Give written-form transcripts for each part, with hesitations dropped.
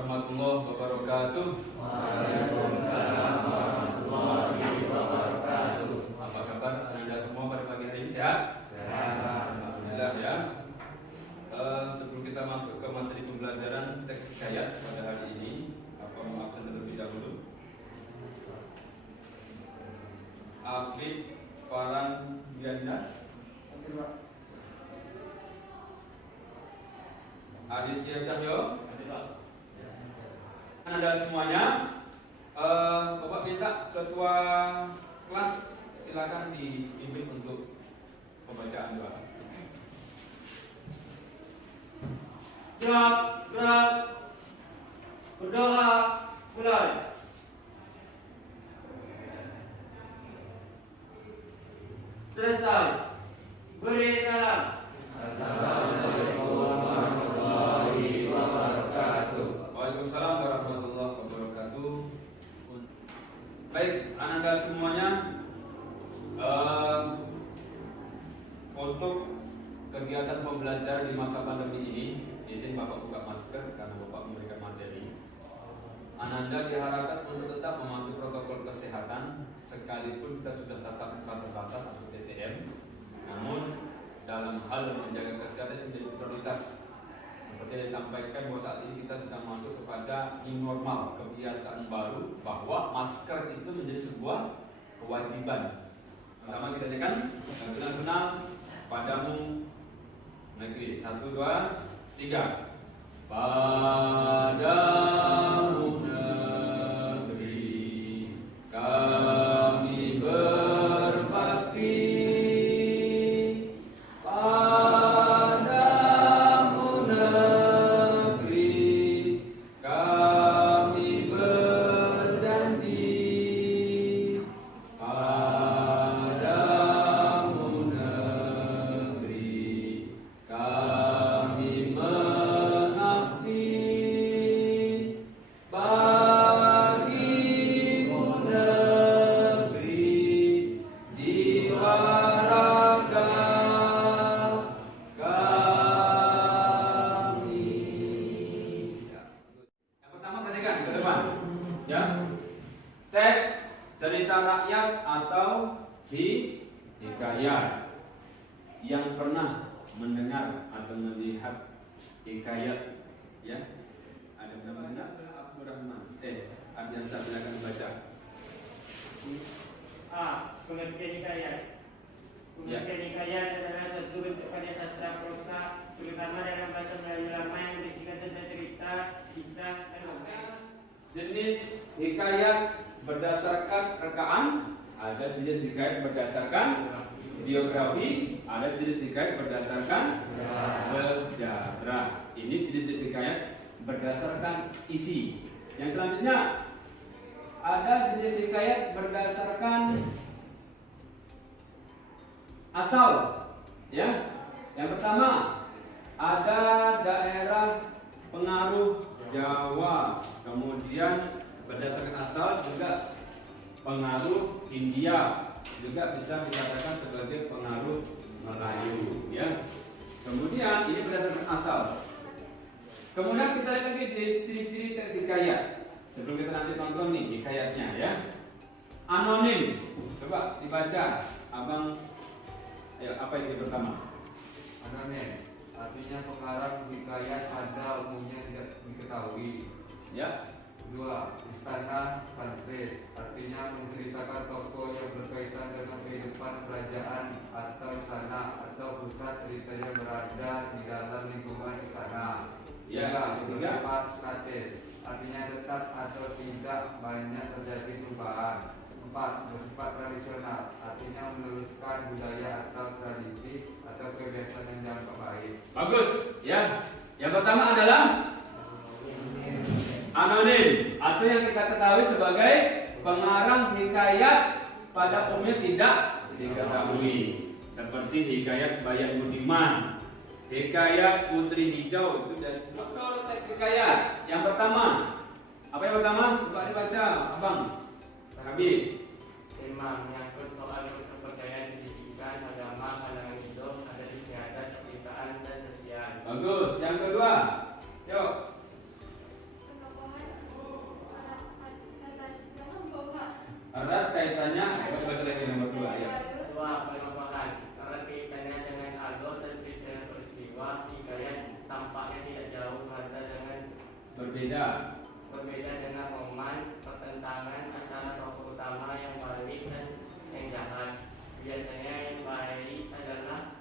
warahmatullahi wabarakatuh. Waalaikumsalam warahmatullahi wabarakatuh. Apa kabar Anda semua pada pagi hari ini, sehat? Alhamdulillah ya. Sebelum kita masuk ke materi pembelajaran teks hikayat pada hari ini, apa mau absen terlebih dahulu? Afid Farhan Diana, Aditya Cahyo, Anda semuanya, Bapak minta ketua kelas silakan dipimpin untuk pembacaan doa. Gerak, berdoa, mulai. Selesai. Beri salam. Assalamualaikum warahmatullahi wabarakatuh. Waalaikumsalam warahmatullahi wabarakatuh. Baik, Anda semuanya, untuk kegiatan pembelajaran di masa pandemi ini, izin Bapak buka masker karena Bapak memberikan materi. Ananda diharapkan untuk tetap mematuhi protokol kesehatan sekalipun kita sudah tatap muka terbatas atau TTM. Namun dalam hal menjaga kesehatan menjadi prioritas. Seperti yang disampaikan bahwa saat ini kita sedang masuk kepada new normal, kebiasaan baru, bahwa masker itu menjadi sebuah kewajiban. Pertama kita lihat lagu nasional Padamu Negeri. 1, 2, 3. Padamu negeri kami berbakti, padamu negeri kami berjanji, padamu negeri kami mengabdi, bagimu negeri jiwa raga kami. Yang pertama perhatikan ke depan, ya. Teks cerita rakyat atau hikayat. Yang pernah mendengar atau melihat hikayat, ya, ada benar-benar Abdurrahman. Ardiansa, silakan baca. A. Pengertian hikayat. Pengertian hikayat adalah satu bentuk karya sastra prosa, terutama dalam bahasa Melayu lama yang berisikan tentang cerita, kisah, dan novel. Jenis hikayat berdasarkan rekaan, ada jenis hikayat berdasarkan biografi, ada jenis hikayat berdasarkan sejarah. Ini jenis hikayat berdasarkan isi. Yang selanjutnya ada jenis hikayat berdasarkan asal, ya. Yang pertama ada daerah pengaruh Jawa, kemudian berdasarkan asal juga pengaruh India, juga bisa dikatakan sebagai pengaruh Melayu, ya. Kemudian ini berdasarkan asal. Kemudian kita lihat lagi di ciri-ciri teks hikayat. Sebelum kita nanti nonton nih hikayatnya, ya. Anonim. Coba dibaca, Abang. Ayo, apa itu pertama? Anonim artinya pengarang hikayat Anda umumnya tidak diketahui. Ya. 2. Istana Countries artinya menceritakan tokoh yang berkaitan dengan kehidupan kerajaan atau istana atau pusat ceritanya berada di dalam lingkungan istana. Ya. 3. Ketiga. Bersifat statis artinya tetap atau tidak banyak terjadi perubahan. 4. Bersifat tradisional artinya meneruskan budaya atau tradisi atau kebiasaan yang dianggap baik. Bagus, ya. Yang pertama adalah anonim, atau yang kita ketahui sebagai pengarang hikayat pada umumnya tidak diketahui, seperti hikayat Bayan Budiman, hikayat Putri Hijau. Itu dari struktur teks hikayat. Yang pertama, apa yang pertama? Coba dibaca, Abang Habib. Tema menyangkut soal kepercayaan pendidikan, agama, pandangan hidup, adat istiadat, kebiasaan, dan sosial. Bagus. Yang kedua, yuk. Berbeda dengan roman, pertentangan antara tokoh utama yang baik dan yang jahat. Biasanya yang baik adalah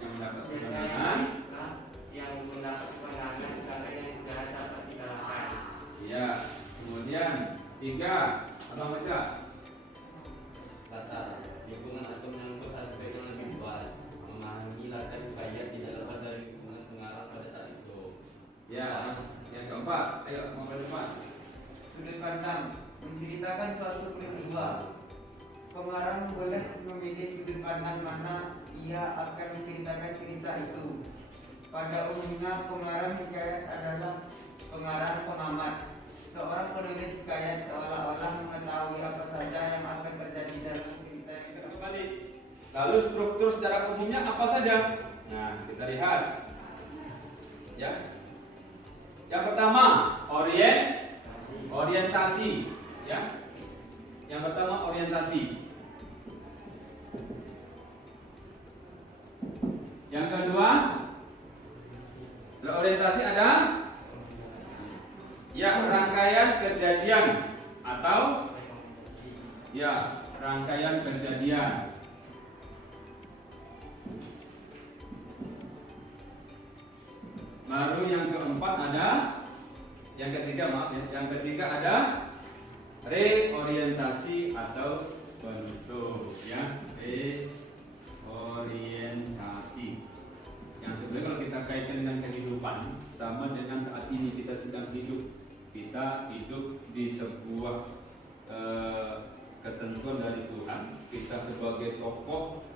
Yang mendapat kemenangan. yang mendapat kemenangan, sedangkan yang jahat dapat dikalahkan. Ya. Kemudian 3, abang baca. Latar lingkungan atau menyangkut aspek yang lebih luas. Memahami latar budaya tidak lepas dari lingkungan pengarang pada saat itu. Ya. Yang keempat, ayo nomor 4. Sudut pandang menceritakan suatu peristiwa. Pengarang boleh memilih sudut pandang mana ia akan menceritakan cerita itu. Pada umumnya pengarang hikayat adalah pengarang pengamat. Seorang penulis hikayat seolah-olah mengetahui apa saja yang akan terjadi dalam cerita itu. Kembali. Lalu struktur secara umumnya apa saja? Nah, kita lihat. Ya. Yang pertama, orientasi, ya. Yang pertama orientasi. Yang kedua, orientasi ada ya rangkaian kejadian atau ya rangkaian kejadian. Baru yang keempat ada, yang ketiga maaf ya, yang ketiga ada reorientasi atau bentuk ya, reorientasi. Yang sebenarnya kalau kita kaitkan dengan kehidupan, sama dengan saat ini kita sedang hidup. Kita hidup di sebuah ketentuan dari Tuhan. Kita sebagai tokoh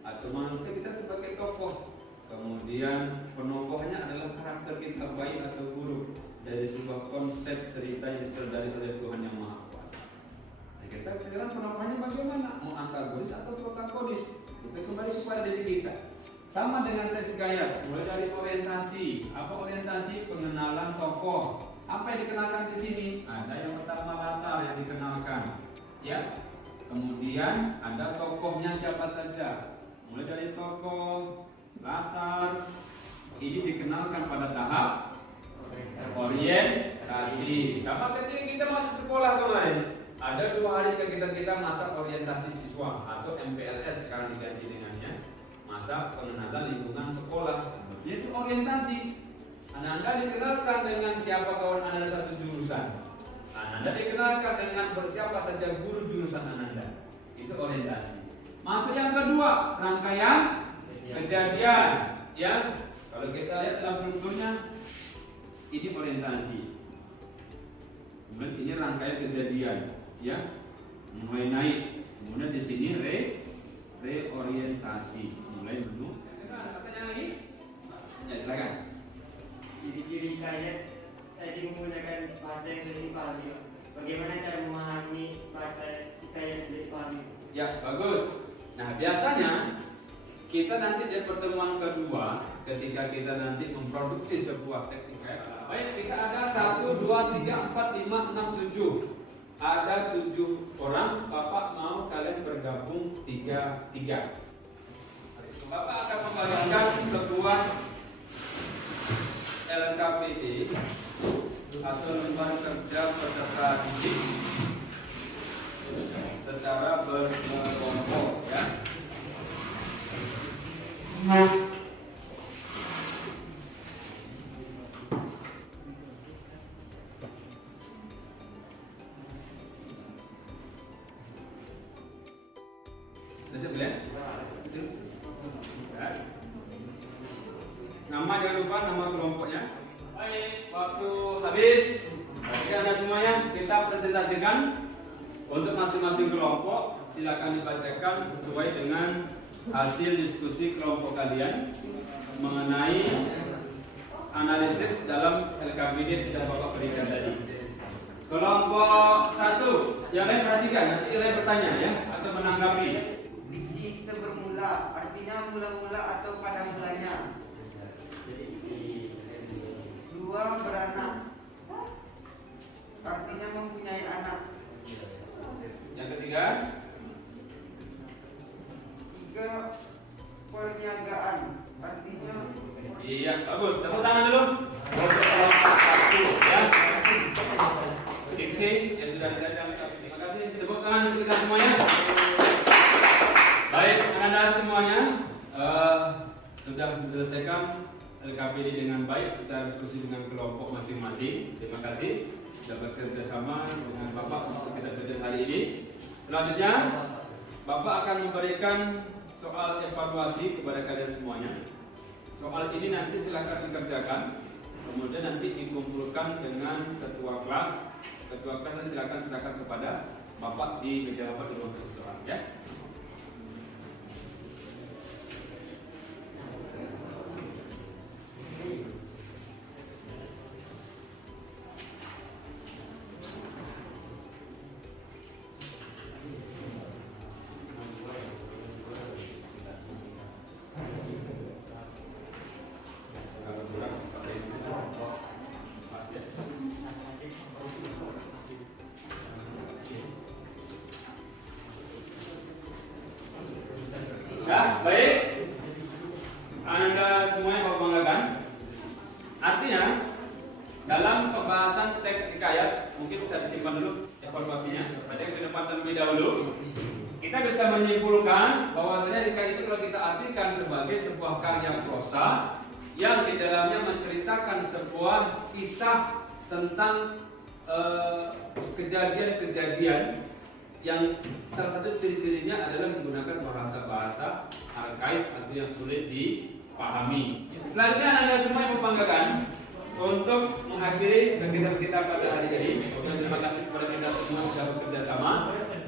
atau manusia, kita sebagai tokoh. Kemudian penokohnya adalah karakter kita baik atau buruk dari sebuah konsep cerita yang terdiri oleh Tuhan yang Maha Kuasa. Nah, kita sekarang penokohnya bagaimana? Mau antagonis atau protagonis? Kita kembali kepada diri kita. Sama dengan teks gaya, mulai dari orientasi. Apa orientasi? Pengenalan tokoh. Apa yang dikenalkan di sini? Ada yang pertama latar yang dikenalkan, ya. Kemudian ada tokohnya siapa saja. Mulai dari tokoh, latar, ini dikenalkan pada tahap orientasi. Sama ketika kita masuk sekolah kemarin, ada 2 hari ketika kita masa orientasi siswa atau MPLS sekarang diganti dengannya, masa pengenalan lingkungan sekolah. Yaitu orientasi. Anda dikenalkan dengan siapa kawan Anda satu jurusan. Anda dikenalkan dengan bersiapa saja guru jurusan Anda. Itu orientasi. Masuk yang kedua, rangkaian kejadian, ya. Kalau kita lihat dalam strukturnya, ini orientasi. Kemudian ini rangkaian kejadian, ya. Mulai naik. Kemudian di sini reorientasi, mulai dulu. Pertanyaan lagi? Ya, silakan. Ciri-ciri hikayat tadi menggunakan bahasa yang sudah dipahami. Bagaimana cara memahami bahasa hikayat yang sudah dipahami? Ya, bagus. Nah, biasanya kita nanti di pertemuan kedua, ketika kita nanti memproduksi sebuah teks hikayat, baik kita ada 1, 2, 3, 4, 5, 6, 7. Ada 7 orang, Bapak mau kalian bergabung 3-3. Bapak akan membagikan sebuah LKPD atau lembar kerja peserta didik secara berkelompok, ya. Nama jangan lupa, nama kelompoknya. Baik, waktu habis. Bagi Anda semuanya, kita presentasikan untuk masing-masing kelompok. Silakan dibacakan sesuai dengan hasil diskusi kelompok kalian mengenai analisis dalam LKPD sudah Bapak berikan tadi. Kelompok 1, yang lain perhatikan, nanti yang lain bertanya ya atau menanggapi. Diksi sebermula, artinya mula-mula atau pada mulanya. 2, beranak, artinya mempunyai anak. Yang ketiga, 3, perniagaan, artinya iya bagus. Tepuk tangan dulu. Untuk kelompok 1 ya. Terima kasih. Tepuk tangan untuk kita semuanya. Baik, Anda semuanya sudah menyelesaikan LKPD dengan baik setelah diskusi dengan kelompok masing-masing. Terima kasih sudah bekerja sama dengan Bapak untuk kita belajar hari ini. Selanjutnya, Bapak akan memberikan soal evaluasi kepada kalian semuanya. Soal ini nanti silakan dikerjakan, kemudian nanti dikumpulkan dengan ketua kelas. Ketua kelas silakan serahkan kepada Bapak di meja Bapak di ruang soal, ya. Ya, baik. Anda semuanya banggakan. Artinya, dalam pembahasan teks hikayat, mungkin bisa disimpan dulu evaluasinya. Pada yang ke depan terlebih dahulu, kita bisa menyimpulkan bahwasanya hikayat itu kalau kita artikan sebagai sebuah karya prosa yang di dalamnya menceritakan sebuah kisah tentang kejadian-kejadian yang salah satu ciri-cirinya adalah menggunakan bahasa-bahasa arkais atau yang sulit dipahami. Selanjutnya Anda semua membanggakan untuk mengakhiri kegiatan kita pada hari ini. Terima kasih kepada kita semua sudah bekerja sama.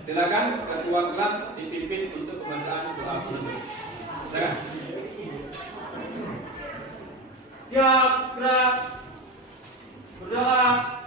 Silakan ketua kelas dipimpin untuk pembacaan doa penutup. Silakan. Siap, gerak, berdoa.